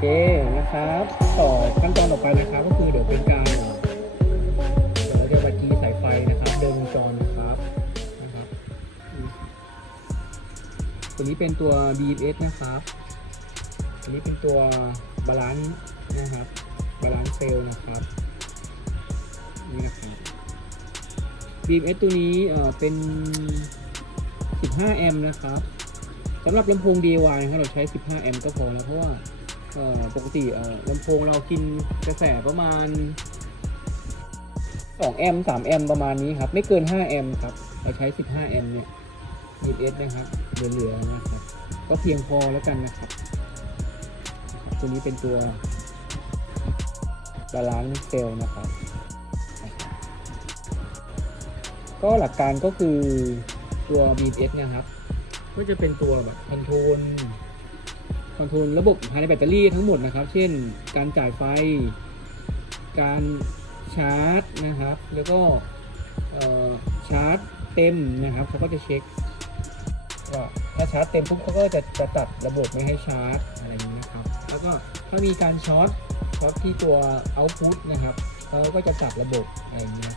เคนะครับต่อขั้นตอนต่อไปนะครับก็คือเดี๋ยวเป็นการเดี๋ยวเราจะมาจีสายไฟนะครับเดินวงจรนะครับนะครับ ตัวนี้เป็นตัว BMS นะครับอันนี้เป็นตัวบาลานซ์นะครับบาลานซ์เซลนะครับนี่นะครับ BMS ตัวนี้เอ่อเป็น 15 แอมป์นะครับสำหรับลำโพง DIY นะครับเราใช้ 15 แอมป์ก็พอแล้วเพราะว่า ปกติลำโพงเรากินกระแสประมาณ2แอมป์3แอมป์ประมาณนี้ครับ ไม่เกิน 5 แอมป์ครับ เราใช้ 15 แอมป์เนี่ย BMS นะครับเหลือๆนะครับ ก็เพียงพอแล้วกันนะครับ ตัวนี้เป็นตัวบาลานซ์เซลล์นะครับ ก็หลักการก็คือตัว BS เนะครับ ก็จะเป็นตัวแบบคอนโทรล อนโทรลระบบภายในแบตเตอรี่ทั้งหมดนะครับ เช่น การจ่ายไฟ การชาร์จนะครับ แล้วก็ชาร์จเต็มนะครับเขาก็จะเช็คว่าถ้าชาร์จเต็มปุ๊บเขาก็จะจะตัดระบบไม่ให้ชาร์จอะไรอย่างนี้นะครับ แล้วก็ถ้ามีการช็อตช็อตที่ตัว output นะครับเขาก็จะตัดระบบอะไรอย่างนี้นะ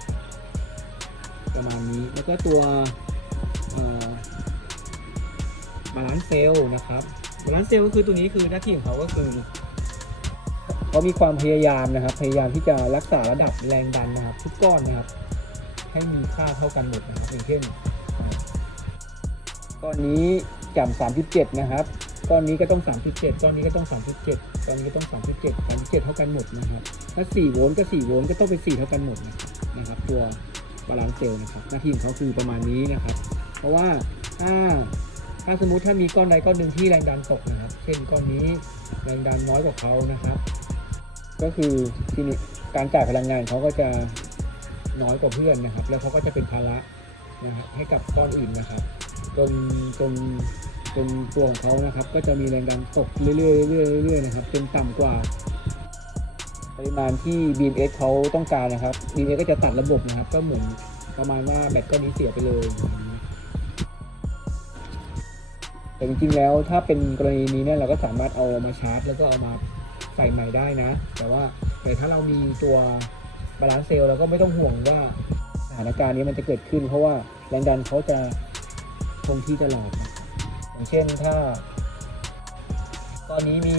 ประมาณนี้แล้วก็ตัวบาลานซ์เซลนะครับ บาลานซ์เซลก็คือตัวนี้คือหน้าที่ของเขาก็คือเขามีความพยายามนะครับ พยายามที่จะรักษาระดับแรงดันนะครับ ทุกก้อนนะครับ ให้มีค่าเท่ากันหมดนะครับอย่างเช่นก้อนนี้จ่ม37 นะครับก้อนนี้ก็ต้อง 37 ก้อนนี้ก็ต้อง 37 ก้อนนี้ก็ต้อง 37 37 เท่ากันหมดนะครับ ถ้า 4 โวลต์ก็ 4 โวลต์ก็ต้องเป็น 4 เท่ากันหมดนะครับ ตัวบาลานซ์เซลล์นะครับ หน้าที่ของเขาคือประมาณนี้นะครับ เพราะว่าถ้า ถ้าสมมุติถ้ามีก้อนใดก้อนหนึ่งที่แรงดันตกนะครับ เช่นก้อนนี้แรงดันน้อยกว่าเขานะครับ ก็คือที่นี้การจ่ายพลังงานเขาก็จะน้อยกว่าเพื่อนนะครับ แล้วเขาก็จะเป็นภาระนะครับให้กับก้อนอื่นนะครับ จนจนจนตัวของเขานะครับ ก็จะมีแรงดันตกเรื่อยๆเรื่อยๆเรื่อยๆนะครับจนต่ำกว่าปริมาณที่ BMS เขาต้องการนะครับ BMS ก็จะตัดระบบนะครับ ก็เหมือนประมาณว่าแบตก้อนนี้เสียไปเลย แต่จริงๆแล้วถ้าเป็นกรณีนี้เนี่ยเราก็สามารถเอามาชาร์จ แล้วก็เอามาใส่ใหม่ได้นะ แต่ว่าแต่ถ้าเรามีตัวบาลานซ์เซลล์เราก็ไม่ต้องห่วงว่าสถานการณ์นี้มันจะเกิดขึ้น เพราะว่าแรงดันเขาจะคงที่ตลอดอย่างเช่นถ้า ตอนนี้มี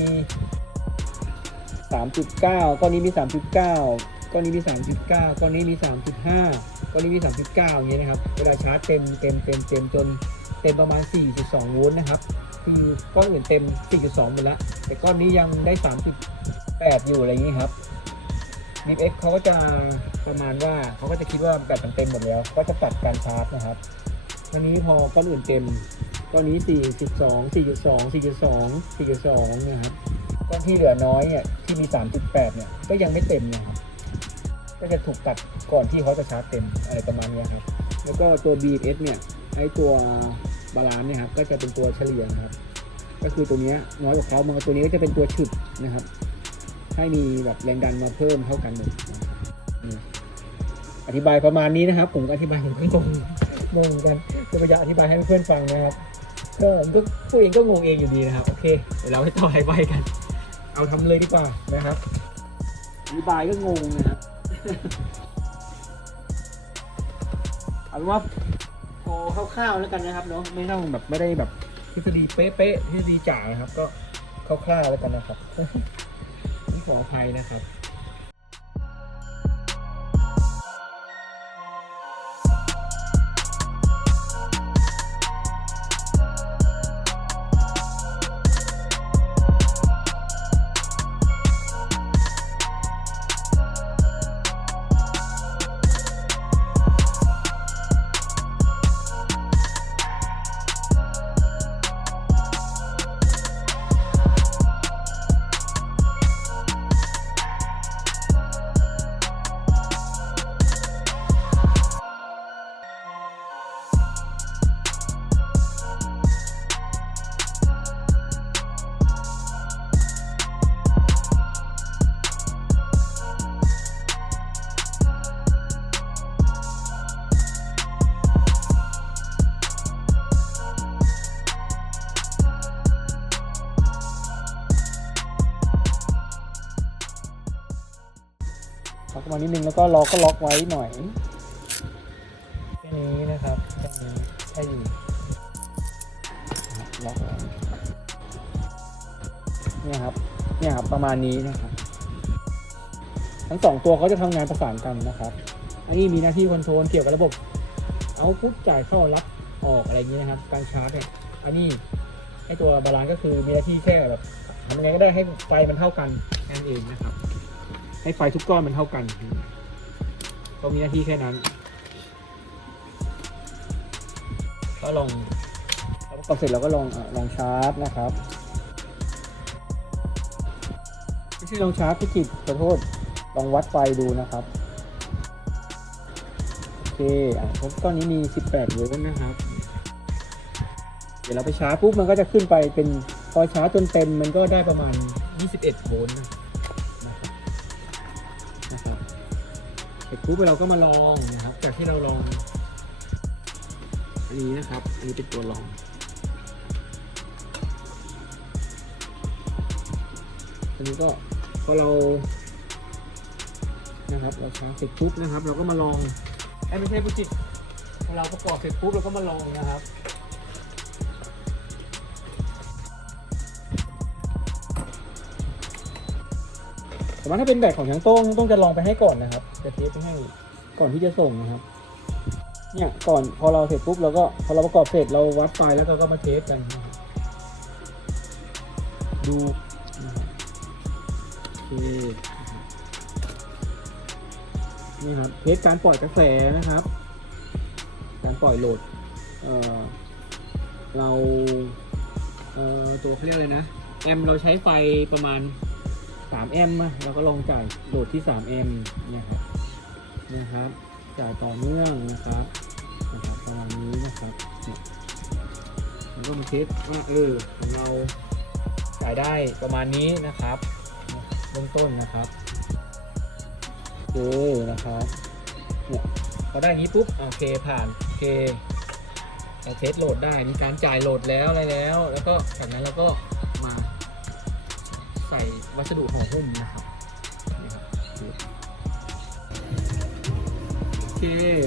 3.9ก้อนนี้มี 3.9ก้อนนี้มี 3.9ก้อนนี้มี 3.5ก้อนนี้มี 3.9อย่างเงี้ยนะครับ เวลาชาร์จเต็มเต็มเต็มเต็มจน เต็มประมาณ 4.2 โวลต์นะครับ คือก้อนอื่นเต็ม 4.2 หมดแล้ว แต่ก้อนนี้ยังได้ 3.8 อยู่อะไรอย่างงี้ครับ DX เขาก็จะประมาณว่าเขาก็จะคิดว่าแบตมันเต็มหมดแล้ว ก็จะตัดการชาร์จนะครับทีนี้พอก้อนอื่นเต็มก้อนนี้ 4.2 4.2 4.2 4.2นะครับก้อนที่เหลือน้อยเนี่ยที่มี 3.8 เนี่ยก็ยังไม่เต็มนะครับก็จะถูกตัดก่อนที่เขาจะชาร์จเต็มอะไรประมาณนี้ครับ แล้วก็ตัว BMS เนี่ยไอตัว บาลานเนี่ยครับก็จะเป็นตัวเฉลี่ยนะครับ ก็คือตัวนี้น้อยกว่าเขามันตัวนี้ก็จะเป็นตัวฉุดนะครับ ให้มีแบบแรงดันมาเพิ่มเท่ากันหมดนะครับนี่อธิบายประมาณนี้นะครับ ผมก็อธิบายผมก็งงงงเหมือนกันจะพยายามอธิบายให้เพื่อนฟังนะครับก็ผมก็ตัวเองก็งงเองอยู่ดีนะครับโอเคเดี๋ยวเราไปต่อไฮไบกัน เอาทำเลยดีกว่านะครับอธิบายก็งงนะครับเอาเป็นว่า พอคร่าวๆแล้วกันนะครับเนาะไม่ต้องแบบไม่ได้แบบทฤษฎีเป๊ะๆทฤษฎีจ๋านะครับ ก็คร่าวๆแล้วกันนะครับ นี่ขออภัยนะครับ ล็อกมานิดนึงแล้วก็ล็อกก็ล็อกไว้หน่อยแค่นี้นะครับแค่นี้แค่อยู่ล็อกไว้เนี่ยครับเนี่ยครับประมาณนี้นะครับ ทั้งสองตัวเขาจะทำงานประสานกันนะครับ อันนี้มีหน้าที่คอนโทรลเกี่ยวกับระบบเอาพุทจ่ายเข้ารับออกอะไรอย่างนี้นะครับ การชาร์จเนี่ยอันนี้ให้ตัวบาลานซ์ก็คือมีหน้าที่แค่แบบทำยังไงก็ได้ให้ไฟมันเท่ากันแค่นั้นเองนะครับ ให้ไฟทุกก้อนมันเท่ากันก็มีหน้าที่แค่นั้นก็ลองพอประกอบเสร็จเราก็ลองอลองชาร์จนะครับไม่ใช่ลองชาร์จพี่กิจขอโทษลองวัดไฟดูนะครับโอเคอะพบก้อนนี้มี 18โวลต์นะครับ เดี๋ยวเราไปชาร์จปุ๊บมันก็จะขึ้นไปเป็นพอชาร์จจนเต็มมันก็ได้ประมาณ 21โวลต์นะ ร็จปุ๊บเราก็มาลองนะครับ จากที่เราลอง อันนี้นะครับ อันนี้เป็นตัวลองอันนี้ก็พอเรานะครับเราชาร์จเสร็จปุ๊บนะครับ เราก็มาลองไอ้ไม่ใช่ปุจิตเราประกอบเสร็จปุ๊บเราก็มาลองนะครับ แต่ว่าถ้าเป็นแบบของช่างโต้งต้องจะลองไปให้ก่อนนะครับ จะเทสไปให้ก่อนที่จะส่งนะครับ เนี่ยก่อนพอเราเสร็จปุ๊บเราก็พอเราประกอบเสร็จเราวัดไฟแล้วเราก็มาเทสกัน ดูนี่ครับเทสการปล่อยกระแสนะครับ การปล่อยโหลด เอ่อเรา เอ่อตัวเขาเรียกอะไรนะ แอมเราใช้ไฟประมาณ 3แอมป์อะเราก็ลองจ่ายโหลดที่3แอมป์นี่ยครับนี่ยครับ จ่ายต่อเนื่องนะครับนะครับประมาณนี้นะครับเนี่ยแล้วก็มาเทสว่าเออของเราจ่ายได้ประมาณนี้นะครับเบื้องต้นนะครับโอเคนะครับพอได้อย่างนี้ปุ๊บโอเคผ่านโอเคเราเทสโหลดได้มีการจ่ายโหลดแล้วอะไรแล้ว แล้วก็จากนั้นเราก็มา ส่วัสดุห่อหุ้มนะครับนี่ครับโอเค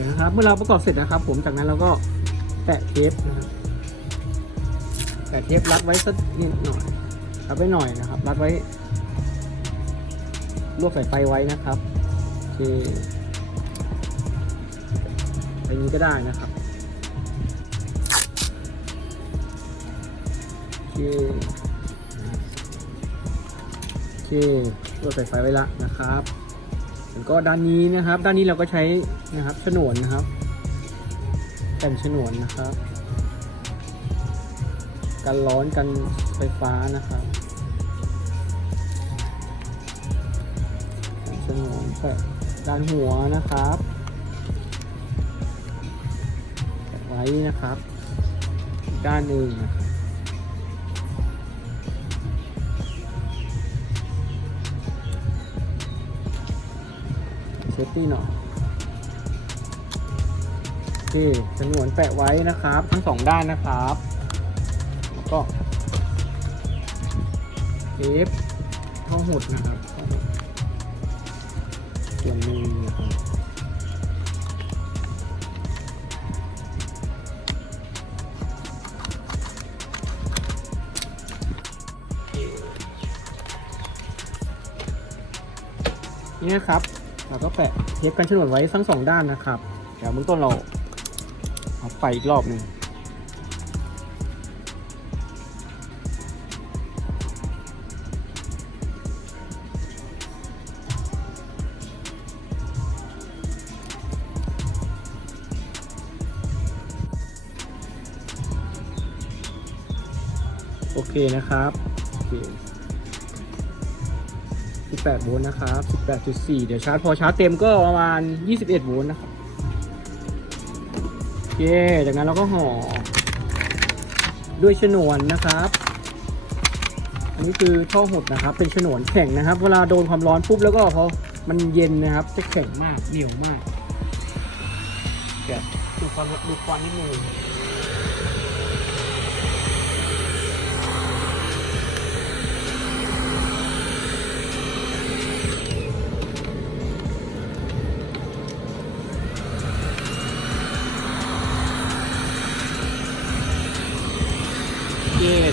นะครับ เมื่อเราประกอบเสร็จนะครับ ผมจากนั้นเราก็แปะเทปนะครับแปะเทปรัดไว้สักนิดหน่อยรัดไว้หน่อยนะครับ รัดไว้ลวกสายไฟไว้นะครับโอเคอย่างนี้ก็ได้นะครับโอเคโอ เคเราใส่ไฟไว้ละนะครับแล้วก็ด้านนี้นะครับ ด้านนี้เราก็ใช้นะครับฉนวนนะครับแผ่นฉนวนนะครับ กันร้อนกันไฟฟ้านะครับฉนวนแปะด้านหัวนะครับไว้นะครับ ด้านหนึ่งนะครับ ซฟตี้หน่อยโอเคจำนวนแปะไว้นะครับ ทั้งสองด้านนะครับแล้วก็เทปท่อหดนะครับส่วนหนึ่งนะครับนี่นะครับ เราก็แปะเทปกันฉนวนไว้ทั้งสองด้านนะครับ เดี๋ยวเบื้องต้นเราเอาไปอีกรอบหนึ่งโอเคนะครับ โอเค 18 โวลต์นะครับ 18.4 เดี๋ยวชาร์จพอชาร์จเต็มก็ประมาณ 21 โวลต์นะครับโอเคจากนั้นเราก็ห่อ ด้วยฉนวนนะครับ อันนี้คือท่อหดนะครับ เป็นฉนวนแข็งนะครับ เวลาโดนความร้อนปุ๊บแล้วก็พอมันเย็นนะครับ จะแข็งมากเหนียวมากเดี๋ยวดูควันดูควันนิดนึง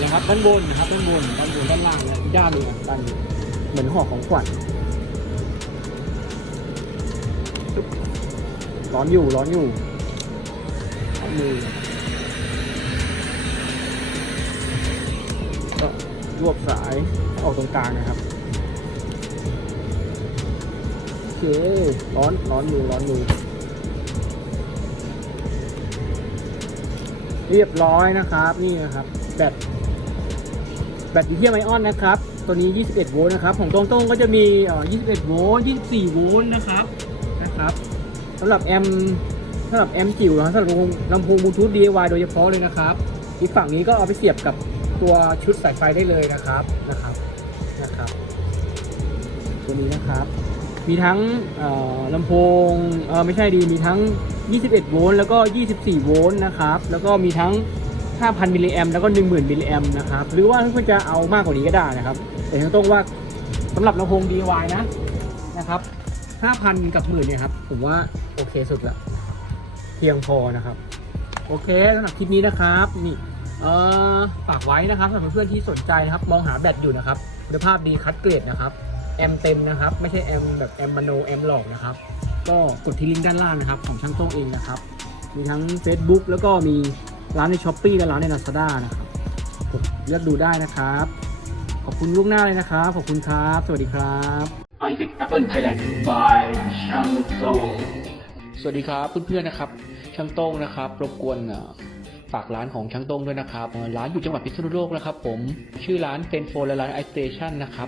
นะครับด้านบนนะครับด้านบนด้านบนด้านล่างนะอีกด้านหนึงนะด้านเหมือนห่อของขวัญร้อนอยู่ร้อนอยู่เอามือก็รวบสายออกตรงกลางนะครับโอเคร้อนร้อนอยู่ร้อนอยู่เรียบร้อยนะครับนี่นะครับ แบตแบตลิเธียมไอออนนะครับ ตัวนี้ 21 โวลต์นะครับ ของตรงๆก็จะมีเอ่อ21 โวลต์24 โวลต์นะครับนะครับสำหรับแอมสำหรับแอมจิ๋วนะสำหรับลำโพงลำโพงบลูทูธ DIY โดยเฉพาะเลยนะครับ อีกฝั่งนี้ก็เอาไปเสียบกับตัวชุดสายไฟได้เลยนะครับนะครับนะครับ ตัวนี้นะครับมีทั้งลำโพงเออไม่ใช่ดีมีทั้ง 21 โวลต์แล้วก็ 24 โวลต์นะครับ แล้วก็มีทั้ง 5,000มิลลิแอมแล้วก็ 10,000มิลลิแอมนะครับ หรือว่าถ้าคุณจะเอามากกว่านี้ก็ได้นะครับ แต่ทั้งตรงว่าสำหรับลำโพง DIY นะนะครับ 5,000 กับหมื่นเนี่ยครับ ผมว่าโอเคสุดละเพียงพอนะครับ โอเคสำหรับคลิปนี้นะครับ นี่เออฝากไว้นะครับสำหรับเพื่อนๆที่สนใจนะครับ มองหาแบตอยู่นะครับคุณภาพดีคัดเกรดนะครับแอมเต็มนะครับ ไม่ใช่แอมแบบแอมมโนแอมหลอกนะครับ ก็กดที่ลิงก์ด้านล่างนะครับ ของช่างโต้งเองนะครับ มีทั้ง Facebook แล้วก็มี ร้านใน s h อ p e e และร้านใน Lazada นะครับกดเลือกดูได้นะครับ ขอบคุณล่วงหน้าเลยนะครับ ขอบคุณครับ สวัสดีครับ Isaac Apple Thailand by Shang Tsung สวัสดีครับเพื่อนๆนะครับ ช่างโต้งนะครับ รบกวนเอ่อฝากร้านของช่างโต้งด้วยนะครับเอ่อร้านอยู่จังหวัดพิษณุโลกนะครับ ผม ชื่อร้านเฟนโฟนและร้าน iStation นะครับ